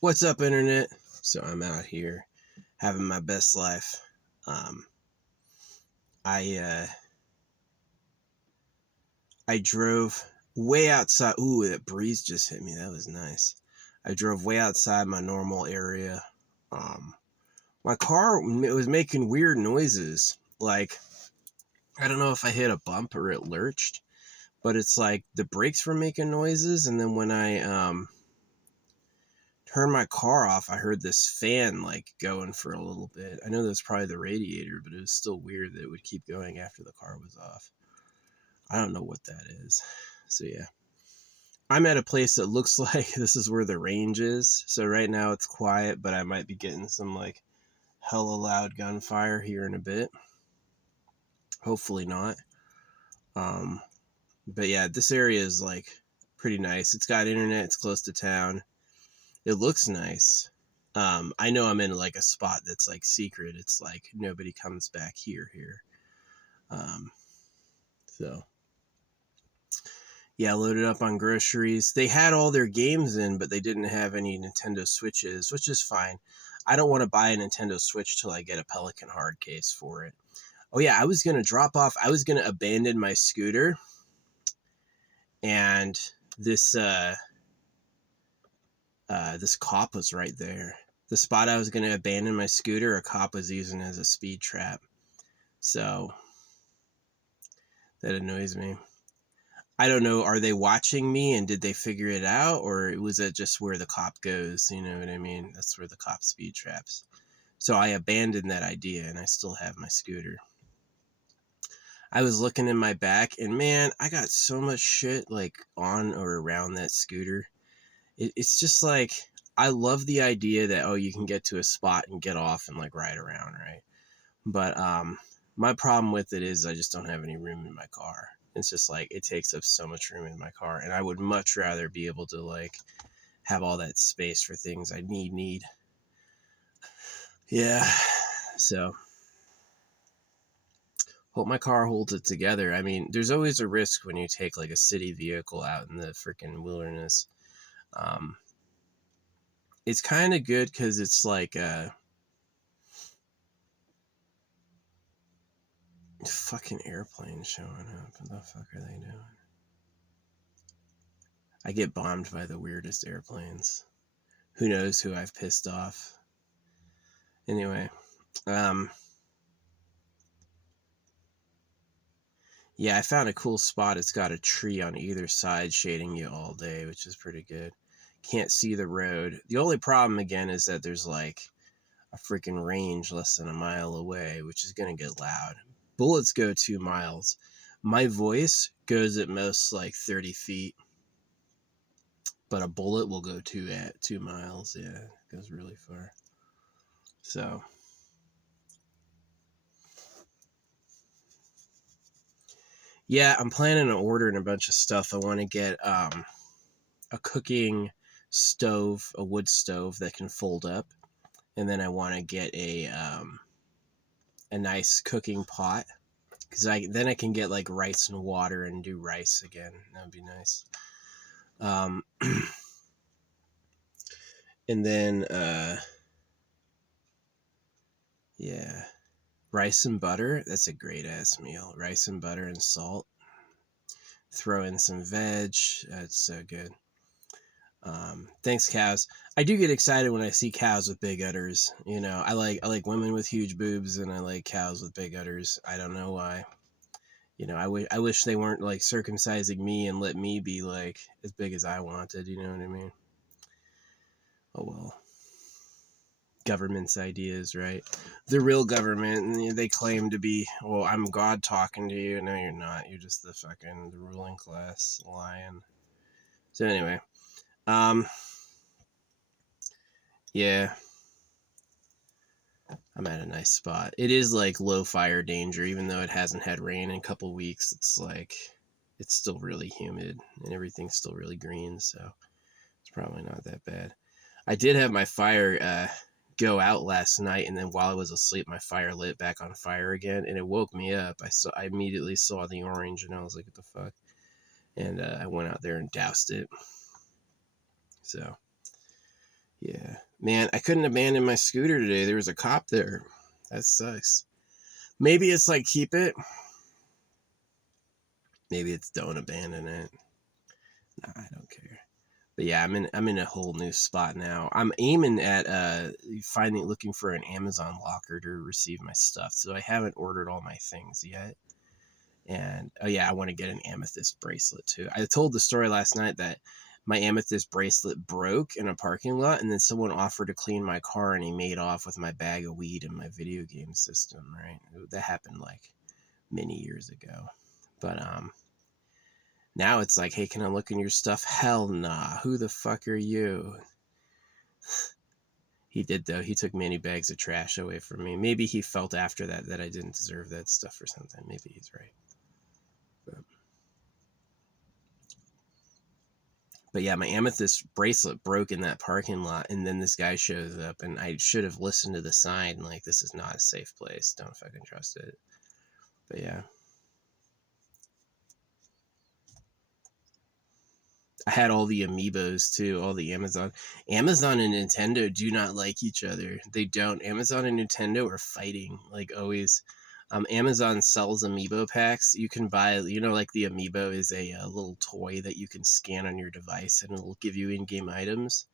What's up, internet? So I'm out here having my best life. Um, I I drove way outside. Ooh, that breeze just hit me. That was nice. I drove way outside my normal area. Um, my car was making weird noises. Like, I don't know if I hit a bump or it lurched, but it's like the brakes were making noises, and then when I turned my car off, I heard this fan like going for a little bit. I know that was probably the radiator, but it was still weird that it would keep going after the car was off. I don't know what that is. So yeah. I'm at a place that looks like this is where the range is. So right now it's quiet, but I might be getting some like hella loud gunfire here in a bit. Hopefully not. Um, but yeah, this area is like pretty nice. It's got internet, it's close to town. It looks nice. I know I'm in like a spot that's like secret. It's like nobody comes back here. Um, so yeah, loaded up on groceries. They had all their games in, but they didn't have any Nintendo Switches, which is fine. I don't want to buy a Nintendo Switch till I get a Pelican hard case for it. Oh yeah, I was gonna drop off. I was gonna abandon my scooter, and this this cop was right there. The spot I was gonna abandon my scooter, a cop was using as a speed trap. So that annoys me. I don't know. Are they watching me and did they figure it out? Or was it just where the cop goes? You know what I mean? That's where the cop speed traps. So I abandoned that idea and I still have my scooter. I was looking in my back and man, I got so much shit like on or around that scooter. It's just like, I love the idea that, oh, you can get to a spot and get off and like ride around, right? But my problem with it is I just don't have any room in my car. It's just like it takes up so much room in my car, and I would much rather be able to like have all that space for things I need. Yeah. So hope my car holds it together. I mean, there's always a risk when you take like a city vehicle out in the freaking wilderness. Um, it's kind of good because it's like fucking airplane showing up. What the fuck are they doing? I get bombed by the weirdest airplanes. Who knows who I've pissed off. Anyway, um, yeah, I found a cool spot. It's got a tree on either side shading you all day, which is pretty good. Can't see the road. The only problem again is that there's like a freaking range less than a mile away, which is gonna get loud. Bullets go 2 miles. My voice goes at most like 30 feet, but a bullet will go at 2 miles. Yeah, it goes really far. So yeah, I'm planning on ordering a bunch of stuff. I want to get a cooking stove, a wood stove that can fold up, and then I want to get a nice cooking pot because I can get like rice and water and do rice again. That would be nice. Um, and then yeah, rice and butter. That's a great ass meal. Rice and butter and salt. Throw in some veg. That's so good. Thanks, cows. I do get excited when I see cows with big udders. You know, I like women with huge boobs, and I like cows with big udders. I don't know why. You know, I wish they weren't like circumcising me and let me be like as big as I wanted. You know what I mean? Oh well. Government's ideas, right? The real government, they claim to be. Well, I'm God talking to you. No, you're not. You're just the ruling class lion. So anyway, um, yeah. I'm at a nice spot. It is like low fire danger, even though it hasn't had rain in a couple weeks. It's like it's still really humid and everything's still really green, so it's probably not that bad. I did have my fire go out last night, and then while I was asleep, my fire lit back on fire again, and it woke me up. I immediately saw the orange, and I was like, "What the fuck?" And I went out there and doused it. So Yeah. Man, I couldn't abandon my scooter today. There was a cop there. That sucks. Maybe it's like keep it. Maybe it's don't abandon it. Nah, I don't care. But yeah, I'm in a whole new spot now. I'm aiming at looking for an Amazon locker to receive my stuff. So I haven't ordered all my things yet. And oh yeah, I want to get an amethyst bracelet too. I told the story last night that my amethyst bracelet broke in a parking lot, and then someone offered to clean my car, and he made off with my bag of weed and my video game system. Right, that happened like many years ago. But now it's like, hey, can I look in your stuff? Hell nah. Who the fuck are you? He did though. He took many bags of trash away from me. Maybe he felt after that I didn't deserve that stuff or something. Maybe he's right. But yeah, my amethyst bracelet broke in that parking lot, and then this guy shows up, and I should have listened to the sign, like, this is not a safe place. Don't fucking trust it. But yeah. I had all the amiibos too, all the Amazon. Amazon and Nintendo do not like each other. They don't. Amazon and Nintendo are fighting, like always. Amazon sells amiibo packs. You can buy, like the amiibo is a little toy that you can scan on your device, and it'll give you in-game items.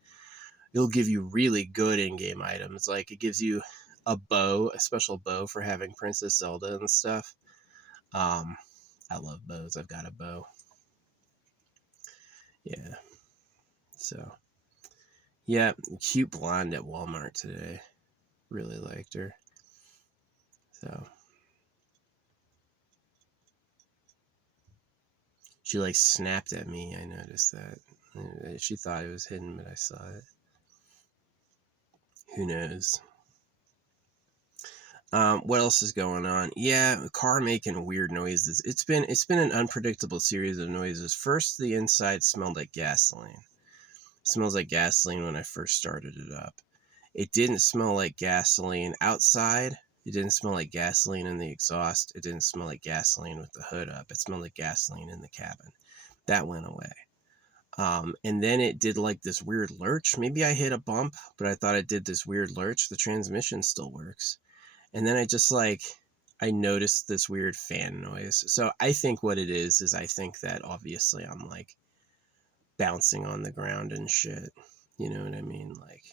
It'll give you really good in-game items. Like it gives you a bow, a special bow for having Princess Zelda and stuff. I love bows. I've got a bow. Yeah. So, yeah, cute blonde at Walmart today. Really liked her. So, she like snapped at me. I noticed that. She thought it was hidden, but I saw it. Who knows? What else is going on? Yeah, car making weird noises. It's been an unpredictable series of noises. First, the inside smelled like gasoline. It smells like gasoline when I first started it up. It didn't smell like gasoline outside. It didn't smell like gasoline in the exhaust. It didn't smell like gasoline with the hood up. It smelled like gasoline in the cabin. That went away. And then it did like this weird lurch. Maybe I hit a bump, but I thought it did this weird lurch. The transmission still works. And then I noticed this weird fan noise. So I think what it is I think that obviously I'm like bouncing on the ground and shit. You know what I mean? Like,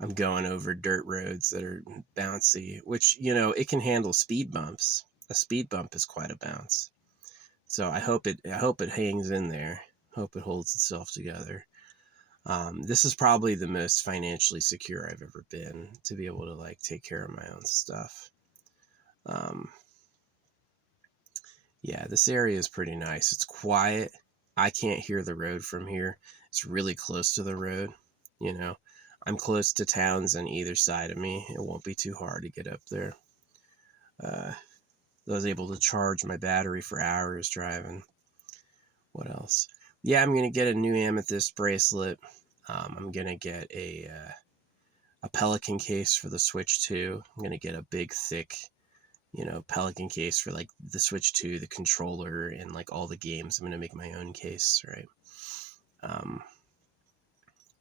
I'm going over dirt roads that are bouncy, which, it can handle speed bumps. A speed bump is quite a bounce. So I hope it hangs in there. Hope it holds itself together. This is probably the most financially secure I've ever been to be able to like take care of my own stuff. Yeah, this area is pretty nice. It's quiet. I can't hear the road from here. It's really close to the road. I'm close to towns on either side of me. It won't be too hard to get up there. I was able to charge my battery for hours driving. What else? Yeah, I'm gonna get a new amethyst bracelet. I'm gonna get a Pelican case for the Switch 2. I'm gonna get a big, thick, Pelican case for like the Switch 2, the controller, and like all the games. I'm gonna make my own case, right?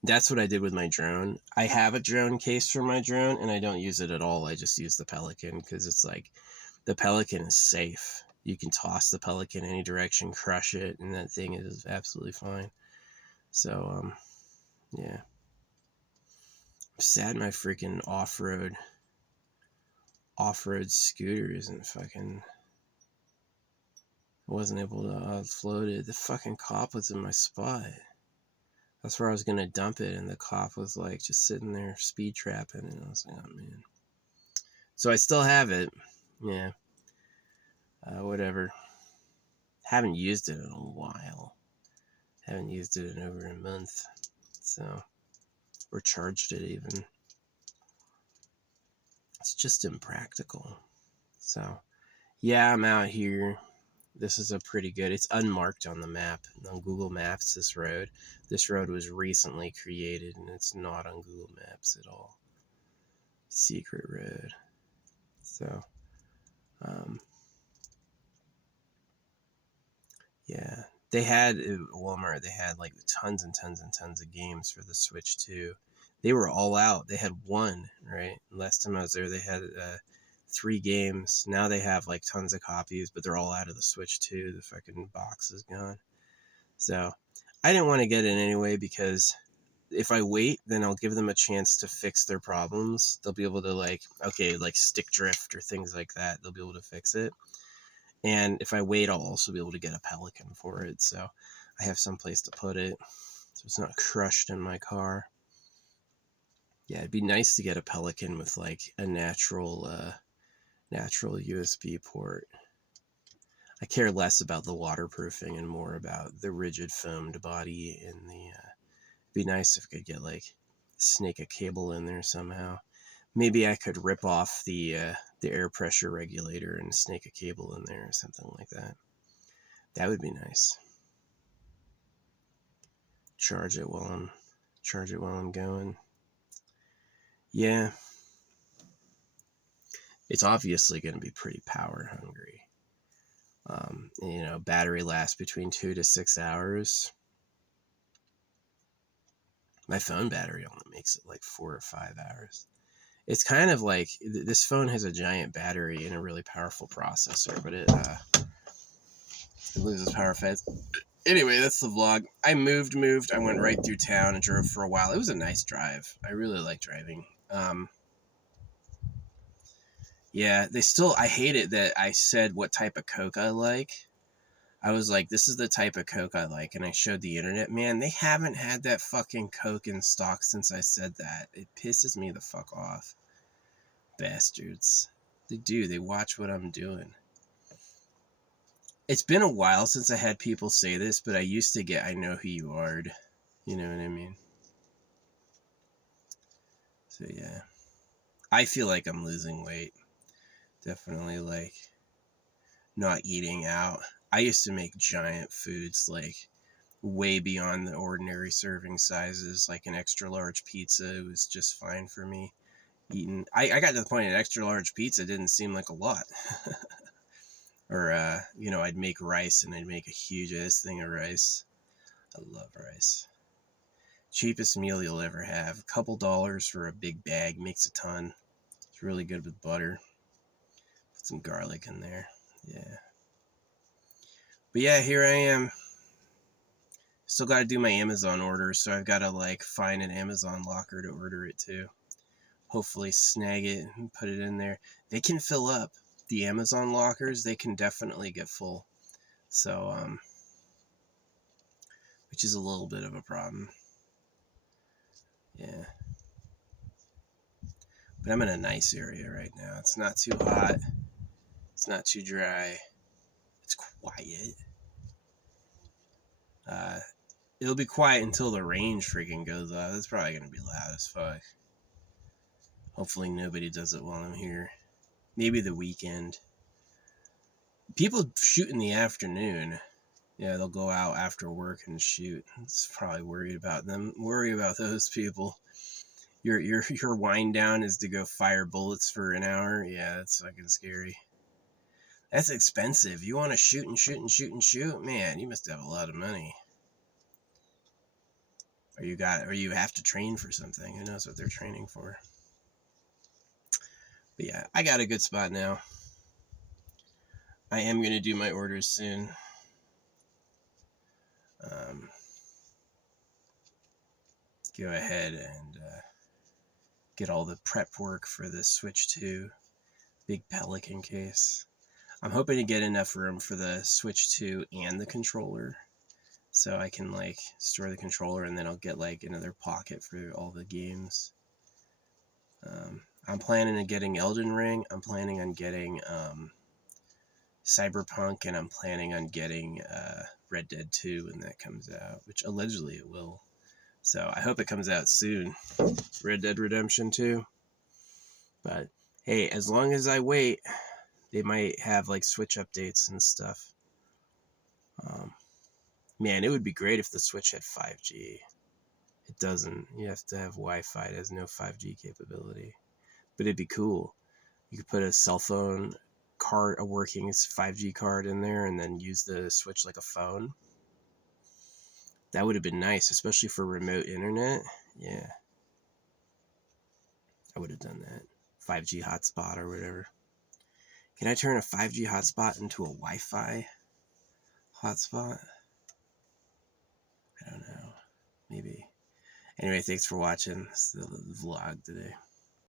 That's what I did with my drone. I have a drone case for my drone, and I don't use it at all. I just use the Pelican because it's like the Pelican is safe. You can toss the Pelican any direction, crush it, and that thing is absolutely fine. So, yeah. I'm sad my freaking off-road scooter isn't fucking. I wasn't able to offload it. The fucking cop was in my spot. That's where I was gonna dump it, and the cop was like just sitting there speed trapping, and I was like, oh man. So I still have it. Yeah. Whatever. Haven't used it in a while. Haven't used it in over a month. So, or charged it even. It's just impractical. So, yeah, I'm out here. This is a pretty good. It's unmarked on the map. On Google Maps, this road. This road was recently created, and it's not on Google Maps at all. Secret road. So, yeah. They had at Walmart. They had like tons and tons and tons of games for the Switch 2. They were all out. They had one, right? Last time I was there, they had 3 games. Now they have like tons of copies, but they're all out of the Switch 2. The fucking box is gone. So I didn't want to get it anyway because if I wait, then I'll give them a chance to fix their problems. They'll be able to like stick drift or things like that. They'll be able to fix it. And if I wait, I'll also be able to get a Pelican for it. So I have some place to put it, so it's not crushed in my car. Yeah, it'd be nice to get a Pelican with like a natural USB port. I care less about the waterproofing and more about the rigid foamed body in the. It'd be nice if I could get like snake a cable in there somehow. Maybe I could rip off the air pressure regulator and snake a cable in there or something like that. That would be nice. Charge it while I'm going. Yeah. It's obviously going to be pretty power hungry. Battery lasts between 2 to 6 hours. My phone battery only makes it like 4 or 5 hours. It's kind of like this phone has a giant battery and a really powerful processor, but it loses power fast. Anyway, that's the vlog. I moved. I went right through town and drove for a while. It was a nice drive. I really like driving. Yeah, I hate it that I said what type of Coke I like. I was like, this is the type of Coke I like, and I showed the internet. Man, they haven't had that fucking Coke in stock since I said that. It pisses me the fuck off. Bastards. They do. They watch what I'm doing. It's been a while since I had people say this, but I used to get, I know who you are. You know what I mean? So, yeah. I feel like I'm losing weight. Definitely, like, not eating out. I used to make giant foods, like, way beyond the ordinary serving sizes, like an extra large pizza. It was just fine for me. Eating. I got to the point an extra large pizza didn't seem like a lot. Or, I'd make rice and I'd make a huge ass thing of rice. I love rice. Cheapest meal you'll ever have. A couple dollars for a big bag. Makes a ton. It's really good with butter. Put some garlic in there. Yeah. But yeah, here I am. Still got to do my Amazon orders, so I've got to like find an Amazon locker to order it to. Hopefully snag it and put it in there. They can fill up. The Amazon lockers, they can definitely get full. So, which is a little bit of a problem. Yeah. But I'm in a nice area right now. It's not too hot. It's not too dry. It's quiet. It'll be quiet until the rain freaking goes off. It's probably going to be loud as fuck. Hopefully nobody does it while I'm here. Maybe the weekend. People shoot in the afternoon. Yeah, they'll go out after work and shoot. It's probably worried about them. Worry about those people. Your wind down is to go fire bullets for an hour. Yeah, that's fucking scary. That's expensive. You want to shoot and shoot and shoot and shoot? Man, you must have a lot of money. Or you have to train for something. Who knows what they're training for? But yeah, I got a good spot now. I am going to do my orders soon. Go ahead and get all the prep work for the Switch 2 big Pelican case. I'm hoping to get enough room for the Switch 2 and the controller, so I can like store the controller, and then I'll get like another pocket for all the games. I'm planning on getting Elden Ring. I'm planning on getting Cyberpunk, and I'm planning on getting Red Dead 2 when that comes out, which allegedly it will. So I hope it comes out soon. Red Dead Redemption 2. But hey, as long as I wait, they might have like Switch updates and stuff. Man, it would be great if the Switch had 5G. It doesn't. You have to have Wi-Fi. It has no 5G capability. But it'd be cool. You could put a cell phone card, a working 5G card in there, and then use the Switch like a phone. That would have been nice, especially for remote internet. Yeah, I would have done that. 5G hotspot or whatever. Can I turn a 5G hotspot into a Wi-Fi hotspot? I don't know. Maybe. Anyway, thanks for watching. This is the vlog today.